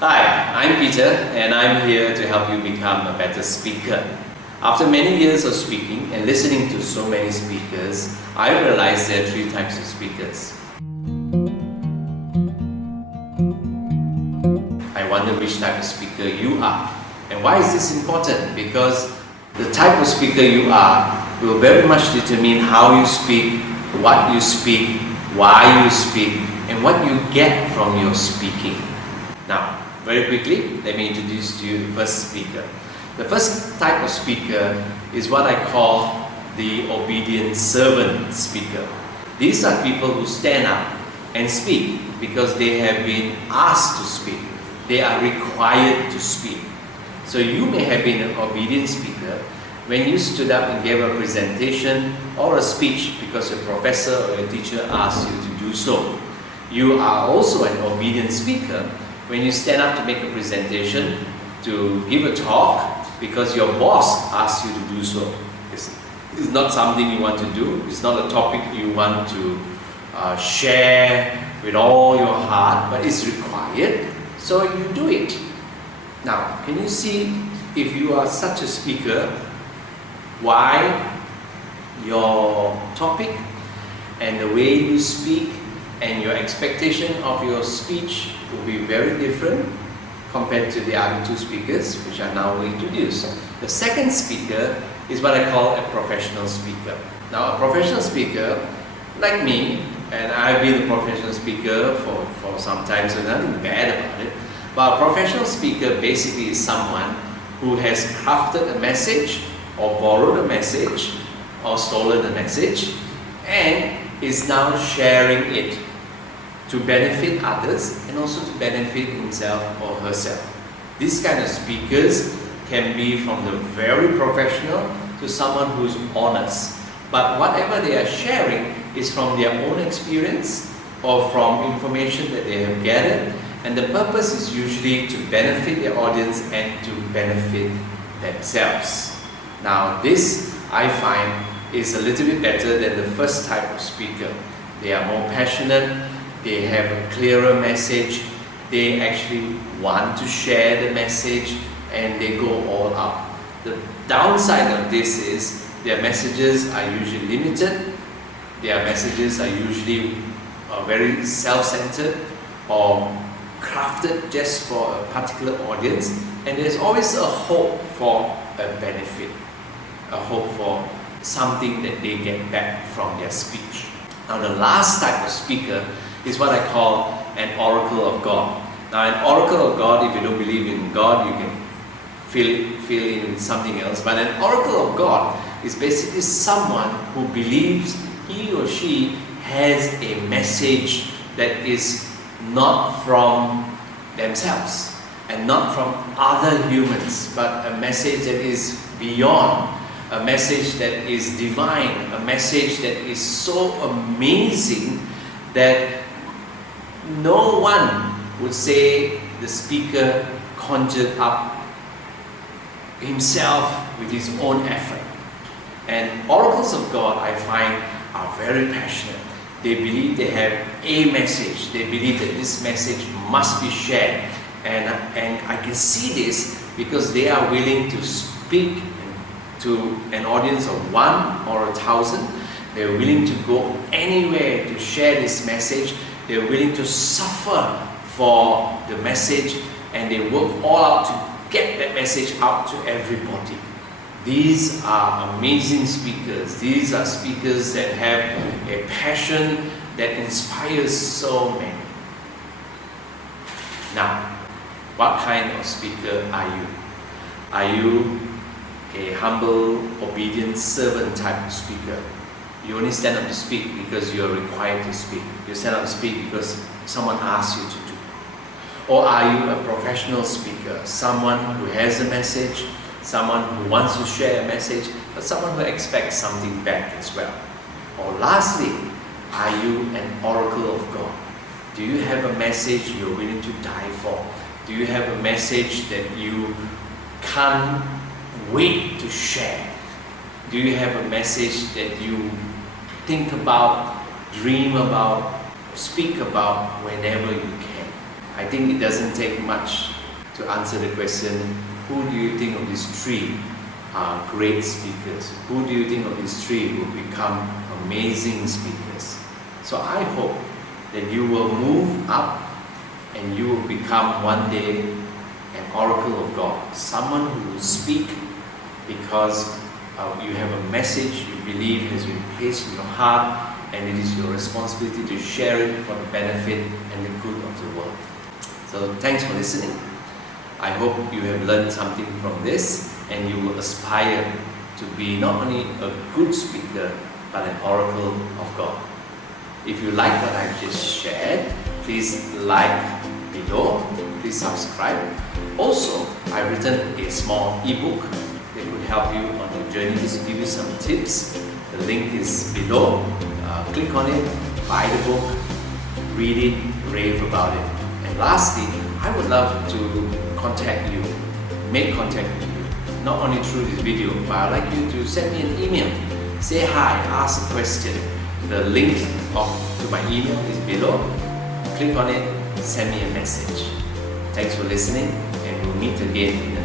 Hi, I'm Peter and I'm here to help you become a better speaker. After many years of speaking and listening to so many speakers, I realized there are three types of speakers. I wonder which type of speaker you are. And why is this important? Because the type of speaker you are will very much determine how you speak, what you speak, why you speak, and what you get from your speaking. Now, very quickly, let me introduce to you the first speaker. The first type of speaker is what I call the obedient servant speaker. These are people who stand up and speak because they have been asked to speak. They are required to speak. So you may have been an obedient speaker when you stood up and gave a presentation or a speech because your professor or your teacher asked you to do so. You are also an obedient speaker when you stand up to make a presentation, to give a talk because your boss asked you to do so. It's not something you want to do. It's not a topic you want to share with all your heart, but it's required, so you do it. Now, can you see, if you are such a speaker, why your topic and the way you speak and your expectation of your speech will be very different compared to the other two speakers, which I now will introduce. The second speaker is what I call a professional speaker. Now, a professional speaker, like me, and I've been a professional speaker for some time, so nothing bad about it. But a professional speaker basically is someone who has crafted a message, or borrowed a message, or stolen a message, and is now sharing it to benefit others and also to benefit himself or herself. These kind of speakers can be from the very professional to someone who's honest. But whatever they are sharing is from their own experience or from information that they have gathered, and the purpose is usually to benefit their audience and to benefit themselves. Now this, I find, is a little bit better than the first type of speaker. They are more passionate, they have a clearer message, they actually want to share the message, and they go all out. The downside of this is their messages are usually limited, their messages are usually very self-centered or crafted just for a particular audience, and there's always a hope for a benefit, a hope for something that they get back from their speech. Now the last type of speaker is what I call an oracle of God. Now an oracle of God, if you don't believe in God, you can fill in with something else, but an oracle of God is basically someone who believes he or she has a message that is not from themselves and not from other humans, but a message that is beyond, a message that is divine, a message that is so amazing that no one would say the speaker conjured up himself with his own effort. And oracles of God, I find, are very passionate. They believe they have a message. They believe that this message must be shared. And I can see this because they are willing to speak to an audience of 1 or 1,000. They're willing to go anywhere to share this message. They're willing to suffer for the message, and they work all out to get that message out to everybody. These are amazing speakers. These are speakers that have a passion that inspires so many. Now, what kind of speaker are you? Are you a humble, obedient, servant type of speaker? You only stand up to speak because you are required to speak. You stand up to speak because someone asks you to do. Or are you a professional speaker? Someone who has a message, someone who wants to share a message, but someone who expects something back as well. Or lastly, are you an oracle of God? Do you have a message you're willing to die for? Do you have a message that you can't wait to share? Do you have a message that you think about, dream about, speak about whenever you can? I think it doesn't take much to answer the question, who do you think of these three are great speakers? Who do you think of these three will become amazing speakers? So I hope that you will move up and you will become one day an oracle of God, someone who will speak because you have a message you believe has been placed in your heart, and it is your responsibility to share it for the benefit and the good of the world. So thanks for listening. I hope you have learned something from this and you will aspire to be not only a good speaker but an oracle of God. If you like what I've just shared, please like below, please subscribe. Also, I've written a small ebook that could help you on your journey. Just to give you some tips. The link is below. Click on it, buy the book, read it, rave about it. And lastly, I would love to contact you, make contact with you, not only through this video, but I'd like you to send me an email. Say hi, ask a question. The link to my email is below. Click on it, send me a message. Thanks for listening, and we'll meet again in